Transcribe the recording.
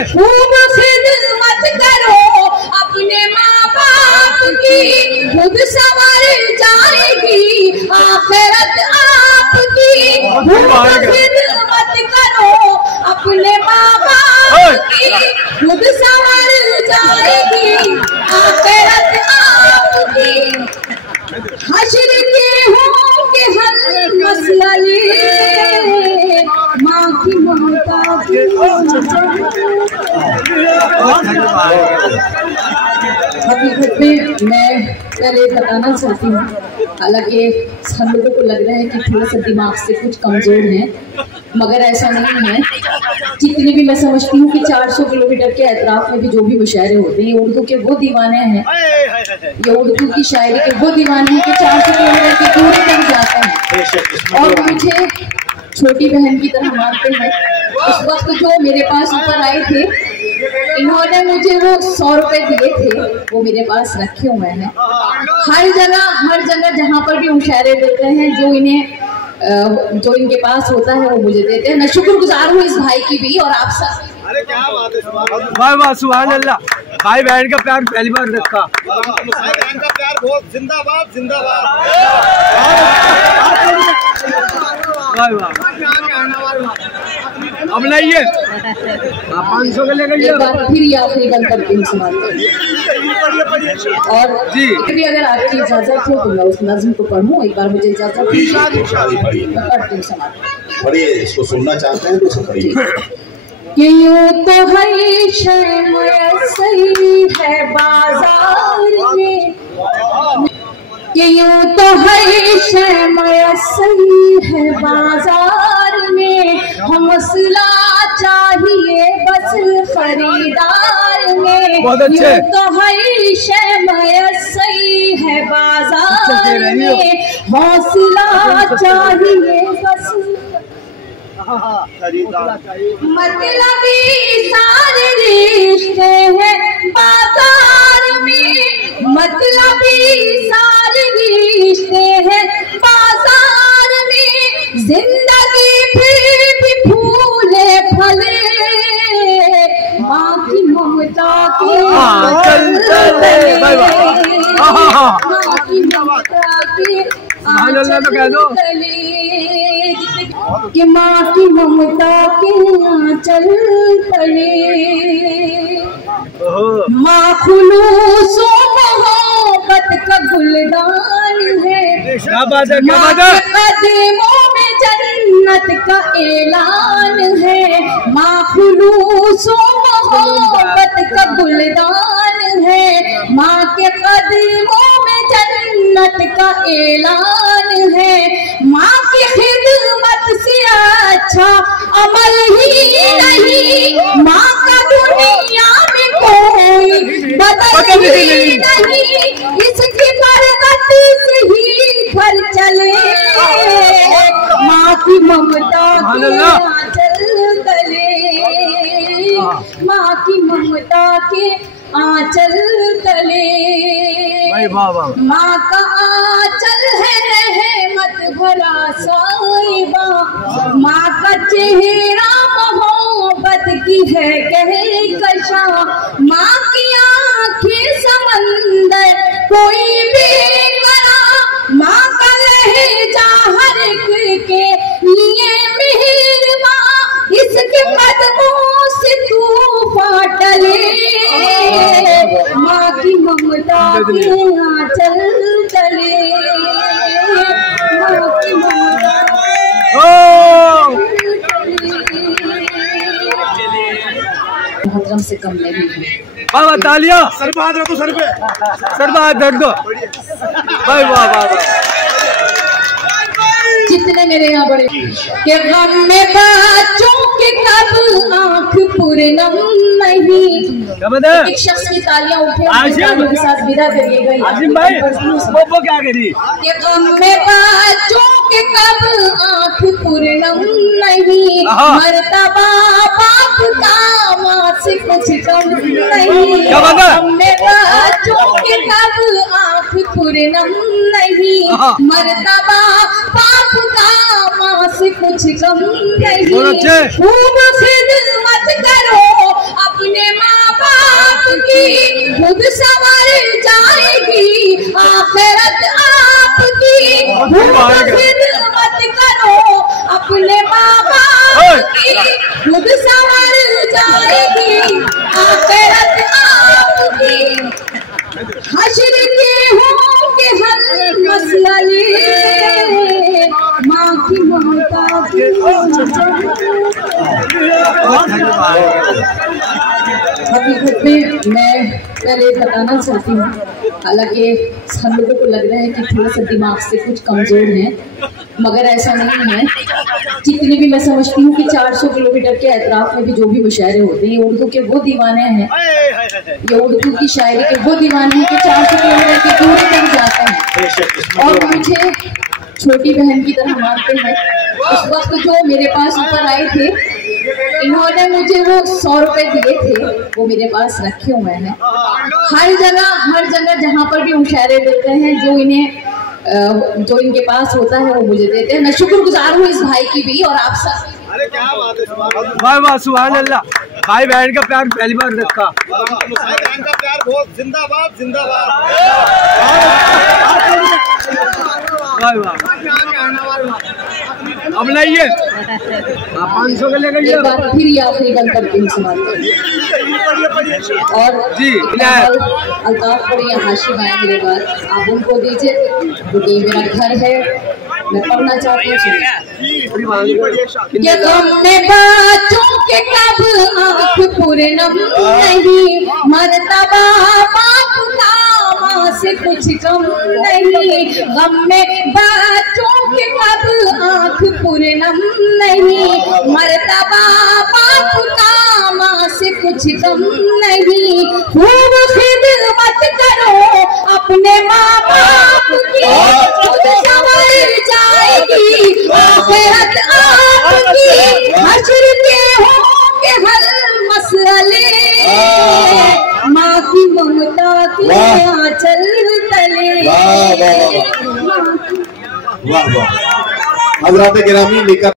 खूब खिदमत करो अपने माँ बाप की, खुद संवर जाएगी आखिरत आपकी। खूब खिदमत करो अपने माँ बाप की, खुद संवर जाएगी आखिरत आपकी। हश्र के होंगे हर मसले माँ की ममता की। हकीकत में मैं पहले बताना चाहती हूँ, हालांकि हम लोगों को लग रहा है कि थोड़ा सा दिमाग से कुछ कमजोर है, मगर ऐसा नहीं है। जितने भी मैं समझती हूँ कि 400 किलोमीटर के एतराफ में भी जो भी मुशायरे होते हैं, उर्दू के वो दीवाने हैं, ये उर्दू की शायरी के वो दीवाने हैं कि 400 किलोमीटर के दूरी तक जाते हैं और मुझे छोटी बहन की तरह मानते हैं। उस वक्त जो मेरे पास ऊपर आए थे, इन्होंने मुझे वो 100 रुपए दिए थे, वो मेरे पास रखे हुए हैं। हर जगह जहाँ पर भी मुशायरे देते हैं, जो जो इनके पास होता है वो मुझे देते हैं। मैं शुक्रगुजार हूँ इस भाई की भी और आप सब। अरे क्या बात है, वाह वाह सुभान अल्लाह। भाई बहन का प्यार पहली बार देखा। भाई बहन का प्यार बहुत जिंदाबाद जिंदाबाद। वाह वाह अब नहीं है 500 के लेकर एक बार फिर ये आखिरी बनकर के सवाल और जी भी अगर आपकी इजाजत हो तो मैं उस नज़्म को पढ़ूं। एक बार मुझे इजाजत पढ़ती हूँ सवाल। पढ़िए, इसको सुनना चाहते हैं तो पढ़िए। कि यूं तो हर शय मुयस्सर है बाजार में, कि यूं तो हर शय मुयस्सर है बाजार में, हम मसला चाहिए बस खरीदार में। यूं तो हर शय मुयस्सर है बाजार में, हौसला चाहिए बस मतलबी सारे रिश्ते हैं बाजार में, मतलबी सारे रिश्ते हैं बाजार में। जिंदगी फिर भी फूले फले माँ की ममता की, माँ की ममता की कि माँ की ममता के आंचल तले। माँ खुलूस मोहब्बत का गुलदान है, माँ के कदमों में जन्नत का ऐलान है। माँ खुलूस मोहब्बत का गुलदान है, माँ के कदमों में जन्नत का ऐलान है। माँ की खिदमत से अच्छा अमल ही नहीं, माँ का दुनिया में कोई बदल ही नहीं। इसकी बरकत से ही घर चले माँ की ममता के आंचल तले, माँ की ममता के आंचल तले। माँ का आंचल है रहमत भरा साहिबा, माँ का चेहरा मोहब्बत की है कहकशा। माँ की आंखें समंदर कोई बेकरा, माँ का लहजा हर एक के लिए मेहरबां। इसके कदमों से तूफान टले माँ की ममता के आंचल तले, माँ की ममता मुहर्रम से कम नहीं है। वाह तालियां, सर पे हाथ रखो, सर पे हाथ रख दो। वाह वाह वाह। जितने मेरे यहाँ बड़े के गम में बच्चों के कब आँख पूर्णम नहीं। एक शख्स की तालियां उठे के साथ विदा करिएगा। आजिम भाई वो क्या करी के गम में बच्चों के कब आँख पूर्णम नहीं। मर्तबा बाप का माँ से कुछ कम नहीं। गम में बच्चों के कब आँख पूर्णम नहीं। मर्तबा बाप का माँ से कुछ कम नहीं। खूब खिदमत करो हकीकत में मैं पहले बताना चाहती हूँ, हालांकि हम लोगों को लग रहा है कि थोड़ा सा दिमाग से कुछ कमजोर हैं, मगर ऐसा नहीं है। जितनी भी मैं समझती हूँ कि 400 किलोमीटर के एतराफ में भी जो भी मुशायरे होते हैं, उर्दू के वो दीवाने हैं, ये उर्दू की शायरी के वो दीवाने हैं कि 400 किलोमीटर के दूर तक जाते हैं और मुझे छोटी बहन की तरह मानते हैं। उस वक्त जो मेरे पास ऊपर आए थे, इन्होंने मुझे वो 100 रुपए दिए थे, वो मेरे पास रखे हुए हैं। हर जगह जहाँ पर भी मुशायरे देते हैं, जो इनके पास होता है वो मुझे देते हैं। मैं शुक्रगुजार हूँ इस भाई की भी और आप सब। अरे क्या बात है, वाह वाह सुभान अल्लाह। भाई बहन का प्यार पहली बार देखा। बहन का प्यार बहुत जिंदाबाद जिंदाबाद। अब लाइए 500 के लेकर एक बार फिर ये आखिरी बंद करके और जी अल्ताफ बड़े हाशिम आए मेरे बाद, आप उनको दीजिए क्योंकि मेरा घर है, मैं पढ़ना चाहती हूँ। ये तुमने बातों के कब आँख पूर्णम नहीं, मर्तबा बाप का माँ से कुछ कम नहीं। गम में बातों के कब आँख पूर्णम नहीं, मर्तबा बाप का माँ से कुछ कम नहीं। खूब खिदमत करो अपने माँ बाप की, खुद संवर जाएगी आखिरत आपकी। हश्र के होंगे हर मसले, माँ की ममता के आंचल तले। वाह वाह वाह वाह वाह। हज़रात गिरामी लेकर